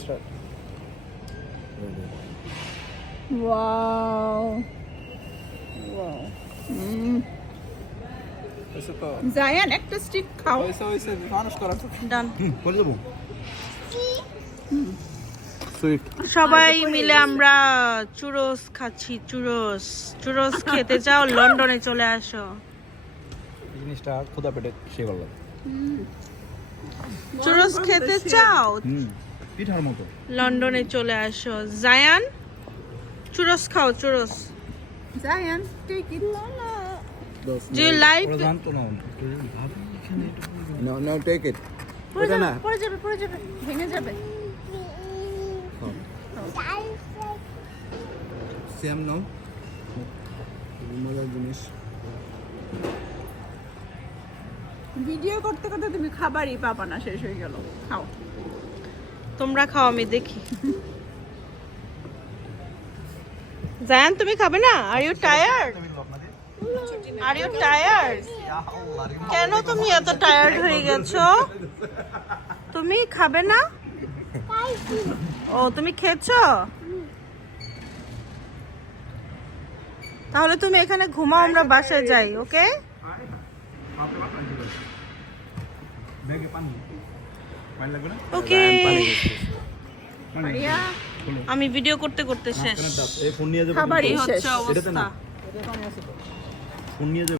Start. Wow. Wow. এসে তো জায়ান একটা স্টিক খাও। হইছে মানুষ করা তো ডান। করে দেবো সুইট সবাই মিলে আমরা চুরোস খাচ্ছি। চুরোস খেতে চাও লন্ডনে চলে আসো। জিনিসটা খোদা পেটে সে ভালো লাগে চুরোস খেতে চাও পিঠার মতো লন্ডনে চলে আসো। জায়ান চুরোস খাও চুরোস। Zayan take it. Do you like? জানতো না no take it এটা না পড়ে যাবে ভেঙে যাবে। সেম নাও মজার জিনিস ভিডিও করতে করতে তুমি খাবারই পাবা না, শেষ হয়ে গেল। খাও তোমরা খাও, আমি দেখি। জায়ান তুমি খাবে না? Are you tired? Are you tired? কেন তুমি এত টায়ার্ড হয়ে গেছো? তুমি খাবে না? ও তুমি খেয়েছো? তাহলে তুমি এখানে ঘুমাও, আমরা বাসায় যাই। ওকে ওকে। আমি ভিডিও করতে করতে শেষ। এই ফোন নিয়ে যাবো খাবারই হচ্ছে অবস্থা। ফোন নিয়ে